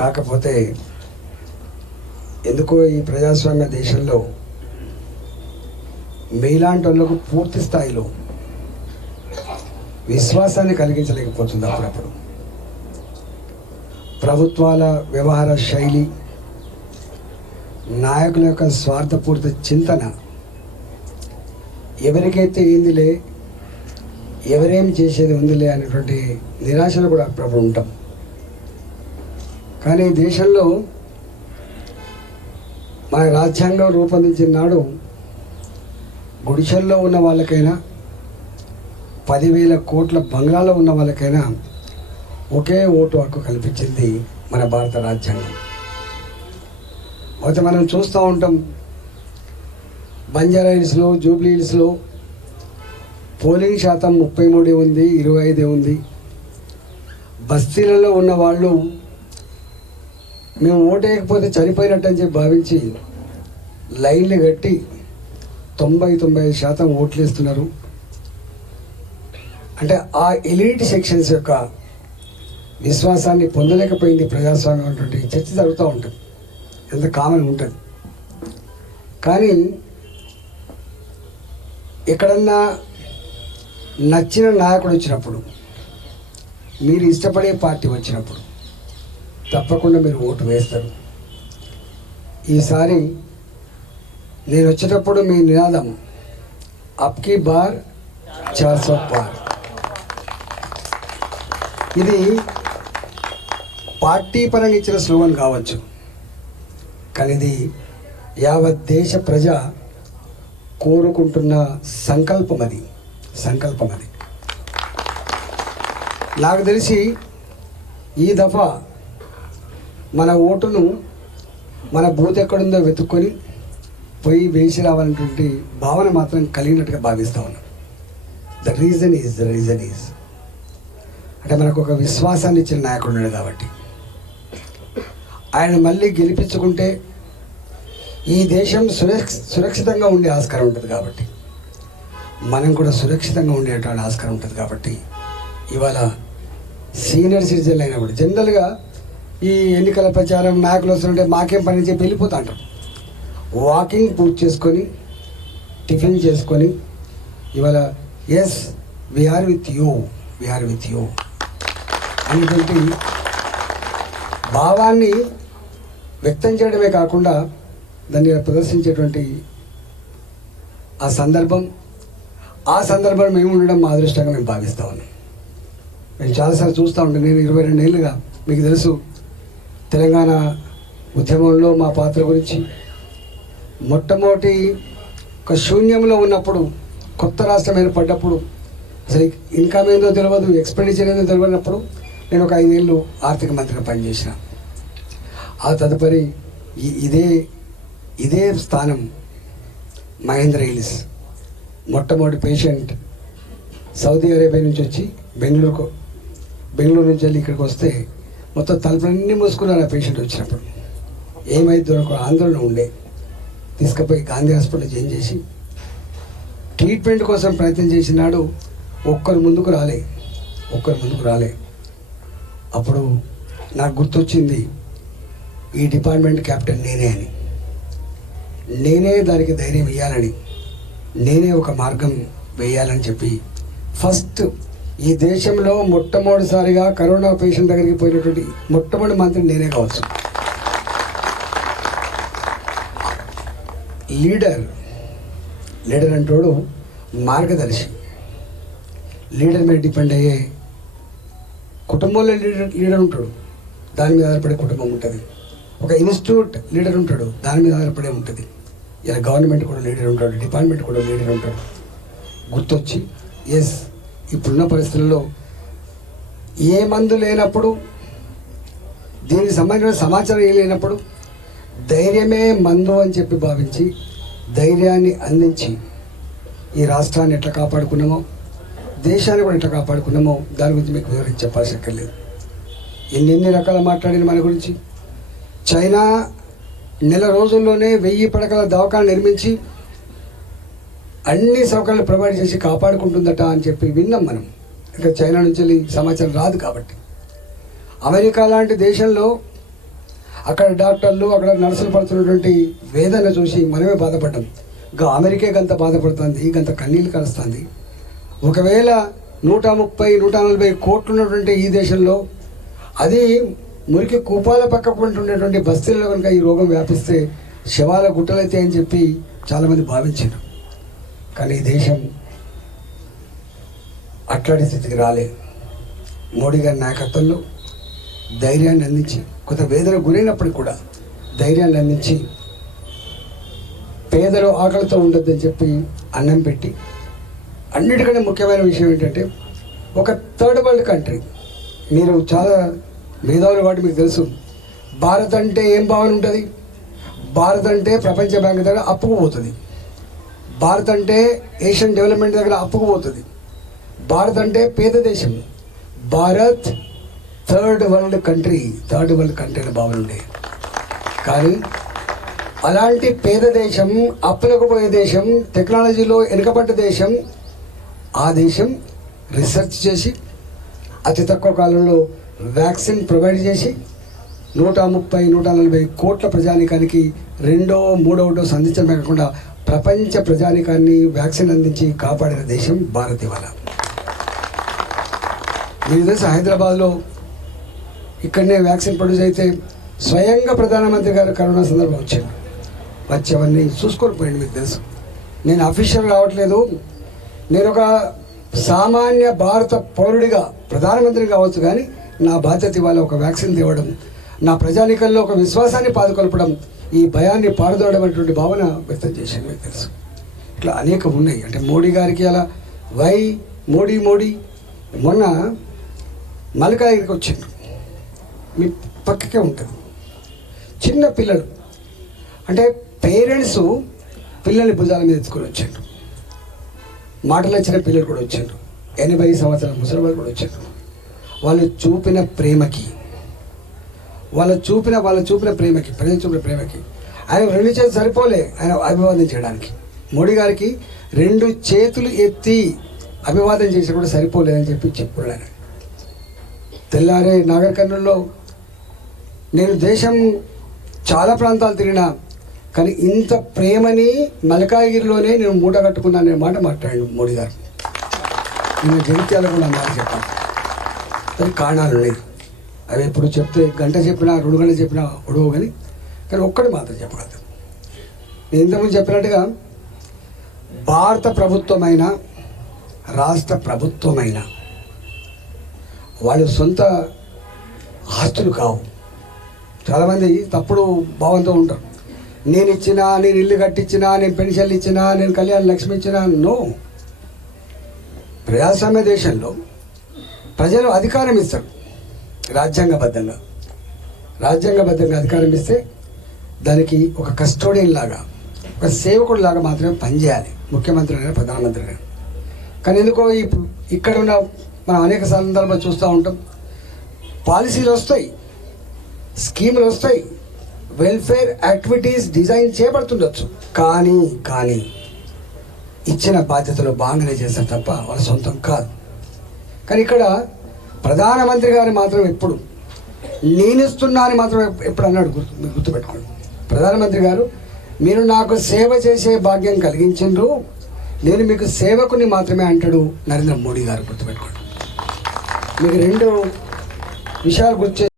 కాకపోతే ఎందుకో ఈ ప్రజాస్వామ్య దేశంలో మీలాంటి వాళ్ళకు పూర్తి స్థాయిలో విశ్వాసాన్ని కలిగించలేకపోతుంది. అప్పుడప్పుడు ప్రభుత్వాల వ్యవహార శైలి, నాయకుల యొక్క స్వార్థపూరిత చింతన, ఎవరికైతే ఏందిలే, ఎవరేం చేసేది ఉందిలే అనేటువంటి నిరాశలు కూడా అప్పుడప్పుడు ఉంటాం. కానీ దేశంలో మన రాజ్యాంగం రూపొందించిన నాడు గుడిసెల్లో ఉన్న వాళ్ళకైనా 10,000 కోట్ల బంగ్లాలో ఉన్న వాళ్ళకైనా ఒకే ఓటు హక్కు కల్పించింది మన భారత రాజ్యాంగం. అయితే మనం చూస్తూ ఉంటాం, బంజారా హిల్స్లో, జూబ్లీ హిల్స్లో పోలింగ్ శాతం 33 ఉంది, 25 ఉంది. బస్తీలలో ఉన్న వాళ్ళు మేము ఓటేయకపోతే చనిపోయినట్టు అని చెప్పి భావించి లైన్లు కట్టి 90-95% ఓట్లు వేస్తున్నారు. అంటే ఆ ఎలీట్ సెక్షన్స్ యొక్క విశ్వాసాన్ని పొందలేకపోయింది ప్రజాస్వామ్యం అటువంటి చర్చ జరుగుతూ ఉంటుంది, ఎంత కామన్ ఉంటుంది. కానీ ఎక్కడన్నా నచ్చిన నాయకుడు వచ్చినప్పుడు, మీరు ఇష్టపడే పార్టీ వచ్చినప్పుడు తప్పకుండా మీరు ఓటు వేస్తారు. ఈసారి నేను వచ్చేటప్పుడు మీ నినాదం అబ్కీ బార్ 400 పార్. ఇది పార్టీ పరంగా ఇచ్చిన స్లోగన్ కావచ్చు, కానీ ఇది యావత్ దేశ ప్రజ కోరుకుంటున్న సంకల్పం. అది నాకు తెలిసి ఈ దఫా మన ఓటును మన బూత్ ఎక్కడుందో వెతుక్కొని పోయి వేసి రావాలనేటువంటి భావన మాత్రం కలిగినట్టుగా భావిస్తూ ఉన్నాను. ద రీజన్ ఈజ్ అంటే మనకు ఒక విశ్వాసాన్ని ఇచ్చిన నాయకుడు ఉన్నాడు కాబట్టి, ఆయన మళ్ళీ గెలిపించుకుంటే ఈ దేశం సురక్షితంగా ఉండే ఆస్కారం ఉంటుంది. కాబట్టి మనం కూడా సురక్షితంగా ఉండేటువంటి ఆస్కారం ఉంటుంది. కాబట్టి ఇవాళ సీనియర్ సిటిజన్లు అయినా కూడా జనరల్గా ఈ ఎన్నికల ప్రచారం నాయకులు వస్తుంటే మాకేం పని చెప్పి వెళ్ళిపోతా అంటారు. వాకింగ్ పూర్తి చేసుకొని, టిఫిన్ చేసుకొని ఇవాళ ఎస్ వీఆర్ విత్ యూ అనేటువంటి భావాన్ని వ్యక్తం చేయడమే కాకుండా దాన్ని ప్రదర్శించేటువంటి ఆ సందర్భం మేము ఉండడం మా అదృష్టంగా మేము భావిస్తూ ఉన్నాం. నేను చాలాసార్లు చూస్తూ ఉంటాను. నేను 22 ఏళ్ళుగా, మీకు తెలుసు, తెలంగాణ ఉద్యమంలో మా పాత్ర గురించి. మొట్టమొదటి ఒక శూన్యంలో ఉన్నప్పుడు, కొత్త రాష్ట్రం ఏర్పడ్డప్పుడు, అసలు ఇన్కమ్ ఏందో తెలియదు, ఎక్స్పెండిచర్ ఏందో తెలియనప్పుడు నేను ఒక 5 ఏళ్ళు ఆర్థిక మంత్రిగా పనిచేసిన. ఆ తదుపరి ఇదే స్థానం మహేంద్ర హిల్స్. మొట్టమొదటి పేషెంట్ సౌదీ అరేబియా నుంచి వచ్చి బెంగళూరు నుంచి వెళ్ళి ఇక్కడికి వస్తే మొత్తం తలుపులన్నీ మూసుకున్నారు. ఆ పేషెంట్ వచ్చినప్పుడు ఏమైందో ఒక ఆందోళన ఉండే, తీసుకుపోయి గాంధీ హాస్పిటల్ చేంజ్ చేసి ట్రీట్మెంట్ కోసం ప్రయత్నం చేసినాడు. ఒక్కరు ముందుకు రాలే. అప్పుడు నాకు గుర్తొచ్చింది, ఈ డిపార్ట్మెంట్ క్యాప్టెన్ నేనే అని, నేనే దానికి ధైర్యం ఇవ్వాలని, నేనే ఒక మార్గం వేయాలని చెప్పి ఫస్ట్ ఈ దేశంలో మొట్టమొదటిసారిగా కరోనా పేషెంట్ దగ్గరికి పోయినటువంటి మొట్టమొదటి మంత్రి నేనే కావచ్చు. లీడర్ అంటోడు మార్గదర్శి. లీడర్ మీద డిపెండ్ అయ్యే కుటుంబంలో లీడర్ ఉంటాడు, దాని మీద ఆధారపడే కుటుంబం ఉంటుంది. ఒక ఇన్స్టిట్యూట్ లీడర్ ఉంటాడు, దాని మీద ఆధారపడే ఉంటుంది. ఇలా గవర్నమెంట్ కూడా లీడర్ ఉంటాడు, డిపార్ట్మెంట్ కూడా లీడర్ ఉంటాడు. గుర్తొచ్చి ఎస్, ఇప్పుడున్న పరిస్థితుల్లో ఏ మందు లేనప్పుడు, దీనికి సంబంధించిన సమాచారం ఏం లేనప్పుడు ధైర్యమే మందు అని చెప్పి భావించి ధైర్యాన్ని అందించి ఈ రాష్ట్రాన్ని ఎట్లా కాపాడుకున్నామో, దేశాన్ని కూడా ఎట్లా కాపాడుకున్నామో దాని గురించి మీకు వివరించి చెప్పాల్సి అక్కర్లేదు. ఎన్ని రకాల మాట్లాడిన మన గురించి. చైనా నెల రోజుల్లోనే 1000 పడకల దవాఖాన నిర్మించి అన్ని సౌకర్యాలు ప్రొవైడ్ చేసి కాపాడుకుంటుందట అని చెప్పి విన్నాం మనం. ఇంకా చైనా నుంచి సమాచారం రాదు కాబట్టి. అమెరికా లాంటి దేశంలో అక్కడ డాక్టర్లు అక్కడ నర్సులు పడుతున్నటువంటి వేదన చూసి మనమే బాధపడ్డాం. ఇంకా అమెరికా గంత బాధపడుతుంది, గంత కన్నీళ్ళు కలుస్తుంది. ఒకవేళ 130-140 కోట్లు ఉన్నటువంటి ఈ దేశంలో అది మురికి కూపాల పక్కకు ఉంటున్నటువంటి బస్తీలలో కనుక ఈ రోగం వ్యాపిస్తే శవాల గుట్టలైతే అని చెప్పి చాలామంది భావించారు. కానీ ఈ దేశం అట్లాంటి స్థితికి రాలేదు. మోడీ గారి నాయకత్వంలో ధైర్యాన్ని అందించి, కొంత వేదన గురైనప్పటికీ కూడా ధైర్యాన్ని అందించి, పేదలు ఆకలితో ఉండొద్దని చెప్పి అన్నం పెట్టి, అన్నిటికంటే ముఖ్యమైన విషయం ఏంటంటే ఒక థర్డ్ వరల్డ్ కంట్రీ, మీరు చాలా మేధావులు వాటి మీకు తెలుసు, భారత్ అంటే ఏం భావన ఉంటుంది? భారత్ అంటే ప్రపంచ బ్యాంక్ దగ్గర అప్పుకు పోతుంది, భారత్ అంటే ఏషియన్ డెవలప్మెంట్ దగ్గర అప్పుకు పోతుంది, భారత్ అంటే పేద దేశం, భారత్ థర్డ్ వరల్డ్ కంట్రీ అనే భావన ఉండే. కానీ అలాంటి పేద దేశం, అప్పులకు పోయే దేశం, టెక్నాలజీలో వెనుకబడ్డ దేశం, ఆ దేశం రీసెర్చ్ చేసి అతి తక్కువ కాలంలో వ్యాక్సిన్ ప్రొవైడ్ చేసి 130-140 కోట్ల ప్రజానికానికి 2వ 3వ డోసు అందించడమే కాకుండా ప్రపంచ ప్రజానికాన్ని వ్యాక్సిన్ అందించి కాపాడిన దేశం భారత్. ఇవాళ మీకు తెలుసు, హైదరాబాద్లో ఇక్కడనే వ్యాక్సిన్ ప్రొడ్యూస్ అయితే స్వయంగా ప్రధానమంత్రి గారు కరోనా సందర్భం వచ్చేవన్నీ చూసుకొని పోయింది. మీకు తెలుసు, నేను అఫీషియల్ రావట్లేదు, నేను ఒక సామాన్య భారత పౌరుడిగా ప్రధానమంత్రి కావచ్చు, కానీ నా బాధ్యత ఇవాళ ఒక వ్యాక్సిన్ తేవడం, నా ప్రజానికల్లో ఒక విశ్వాసాన్ని పాదుకొల్పడం, ఈ భయాన్ని పారదోడడం అనేటువంటి భావన వ్యక్తం చేశాను. మీకు తెలుసు, ఇట్లా అనేకం ఉన్నాయి. అంటే మోడీ గారికి అలా వై మోడీ మొన్న మల్కాయికి వచ్చిండ్రు, మీ పక్కకే ఉంటుంది, చిన్న పిల్లలు, అంటే పేరెంట్స్ పిల్లల్ని భుజాల మీద ఎత్తుకొని వచ్చారు, మాటలు వచ్చిన పిల్లలు కూడా వచ్చారు, 80 సంవత్సరాల ముసలి వాళ్ళు కూడా వచ్చారు. వాళ్ళు చూపిన ప్రేమకి ప్రజలు చూపిన ప్రేమకి ఆయన 2 చేతులు సరిపోలే ఆయన అభివాదం చేయడానికి. మోడీ గారికి 2 చేతులు ఎత్తి అభివాదం చేసి కూడా సరిపోలేదని చెప్పి చెప్పుకున్నాను. తెల్లారే నాగర్ కర్నూల్లో నేను దేశం చాలా ప్రాంతాలు తిరిగినా, కానీ ఇంత ప్రేమని మల్కాగిరిలోనే నేను మూట కట్టుకున్నాను అనే మాట మాట్లాడాను మోడీ గారు. నేను జగిత్యాల కూడా మాట చెప్పాను. దానికి కారణాలు లేదు, అవి ఎప్పుడు చెప్తే గంట చెప్పినా 2 గంటలు చెప్పినా ఒడవు, కానీ ఒక్కటి మాత్రం చెప్పగలుగుతాను. నేను ఇంతకుముందు చెప్పినట్టుగా భారత ప్రభుత్వమైన రాష్ట్ర ప్రభుత్వమైన వాళ్ళు సొంత ఆస్తులు కావు. చాలామంది తప్పుడు భావంతో ఉంటారు, నేను ఇచ్చినా, నేను ఇల్లు కట్టించినా, నేను పెన్షన్లు ఇచ్చినా, నేను కళ్యాణ లక్ష్మి ఇచ్చినా. నో, ప్రజాస్వామ్య దేశంలో ప్రజలు అధికారం ఇస్తారు, రాజ్యాంగబద్ధంగా అధికారం ఇస్తే దానికి ఒక కస్టోడియన్ లాగా, ఒక సేవకుడు లాగా మాత్రమే పనిచేయాలి, ముఖ్యమంత్రి అయినా ప్రధానమంత్రి అయినా. కానీ ఎందుకో ఇక్కడ ఉన్న మనం అనేక సందర్భాలు చూస్తూ ఉంటాం, పాలసీలు వస్తాయి, స్కీములు వస్తాయి, వెల్ఫేర్ యాక్టివిటీస్ డిజైన్ చేయబడుతుండొచ్చు, కానీ ఇచ్చిన బాధ్యతలో బాగానే చేస్తారు తప్ప వాళ్ళ సొంతం కాదు. కానీ ఇక్కడ ప్రధానమంత్రి గారు మాత్రం ఎప్పుడు నేను ఇస్తున్నా అని మాత్రం ఎప్పుడు అన్నాడు, గుర్తుపెట్టుకోండి. ప్రధానమంత్రి గారు, మీరు నాకు సేవ చేసే భాగ్యం కలిగించిండ్రు, నేను మీకు సేవకుని మాత్రమే అంటాడు నరేంద్ర మోడీ గారు. గుర్తుపెట్టుకోండి. మీకు 2 విషయాలు గుర్తు